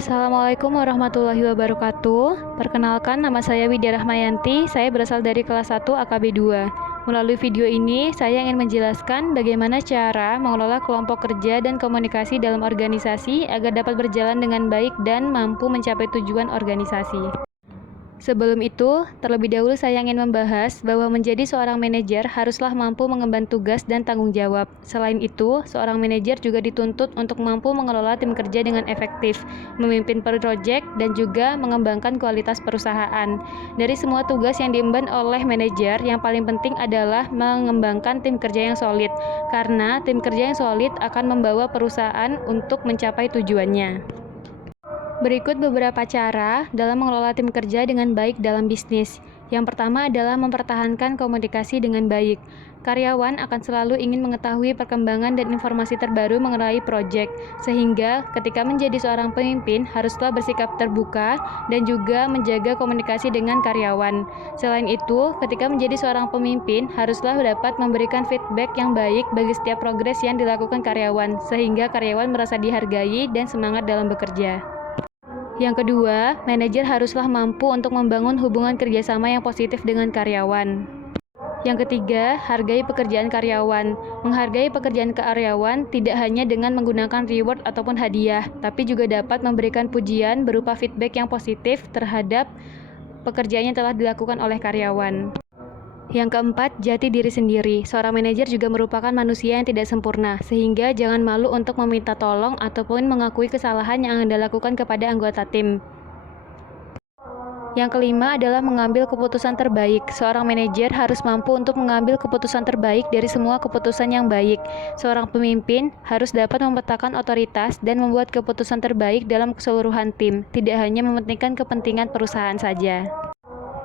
Assalamualaikum warahmatullahi wabarakatuh. Perkenalkan, nama saya Widya Rahmayanti. Saya berasal dari kelas 1 AKB 2. Melalui video ini, saya ingin menjelaskan bagaimana cara mengelola kelompok kerja dan komunikasi dalam organisasi agar dapat berjalan dengan baik dan mampu mencapai tujuan organisasi. Sebelum itu, terlebih dahulu saya ingin membahas bahwa menjadi seorang manajer haruslah mampu mengemban tugas dan tanggung jawab. Selain itu, seorang manajer juga dituntut untuk mampu mengelola tim kerja dengan efektif, memimpin proyek, dan juga mengembangkan kualitas perusahaan. Dari semua tugas yang diemban oleh manajer, yang paling penting adalah mengembangkan tim kerja yang solid, karena tim kerja yang solid akan membawa perusahaan untuk mencapai tujuannya. Berikut beberapa cara dalam mengelola tim kerja dengan baik dalam bisnis. Yang pertama adalah mempertahankan komunikasi dengan baik. Karyawan akan selalu ingin mengetahui perkembangan dan informasi terbaru mengenai proyek, sehingga ketika menjadi seorang pemimpin haruslah bersikap terbuka dan juga menjaga komunikasi dengan karyawan. Selain itu, ketika menjadi seorang pemimpin haruslah dapat memberikan feedback yang baik bagi setiap progres yang dilakukan karyawan, sehingga karyawan merasa dihargai dan semangat dalam bekerja. Yang kedua, manajer haruslah mampu untuk membangun hubungan kerjasama yang positif dengan karyawan. Yang ketiga, hargai pekerjaan karyawan. Menghargai pekerjaan karyawan tidak hanya dengan menggunakan reward ataupun hadiah, tapi juga dapat memberikan pujian berupa feedback yang positif terhadap pekerjaan yang telah dilakukan oleh karyawan. Yang keempat, jati diri sendiri. Seorang manajer juga merupakan manusia yang tidak sempurna, sehingga jangan malu untuk meminta tolong ataupun mengakui kesalahan yang Anda lakukan kepada anggota tim. Yang kelima adalah mengambil keputusan terbaik. Seorang manajer harus mampu untuk mengambil keputusan terbaik dari semua keputusan yang baik. Seorang pemimpin harus dapat memetakan otoritas dan membuat keputusan terbaik dalam keseluruhan tim, tidak hanya mementingkan kepentingan perusahaan saja.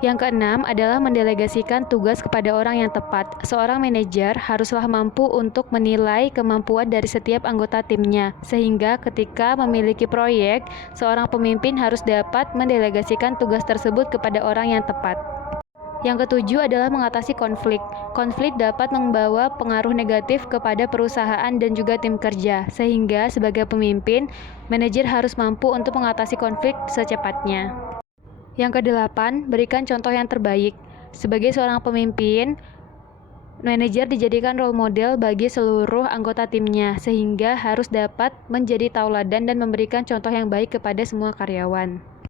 Yang keenam adalah mendelegasikan tugas kepada orang yang tepat. Seorang manajer haruslah mampu untuk menilai kemampuan dari setiap anggota timnya, sehingga ketika memiliki proyek, seorang pemimpin harus dapat mendelegasikan tugas tersebut kepada orang yang tepat. Yang ketujuh adalah mengatasi konflik. Konflik dapat membawa pengaruh negatif kepada perusahaan dan juga tim kerja, sehingga sebagai pemimpin, manajer harus mampu untuk mengatasi konflik secepatnya. Yang kedelapan, berikan contoh yang terbaik. Sebagai seorang pemimpin, manajer dijadikan role model bagi seluruh anggota timnya, sehingga harus dapat menjadi tauladan dan memberikan contoh yang baik kepada semua karyawan.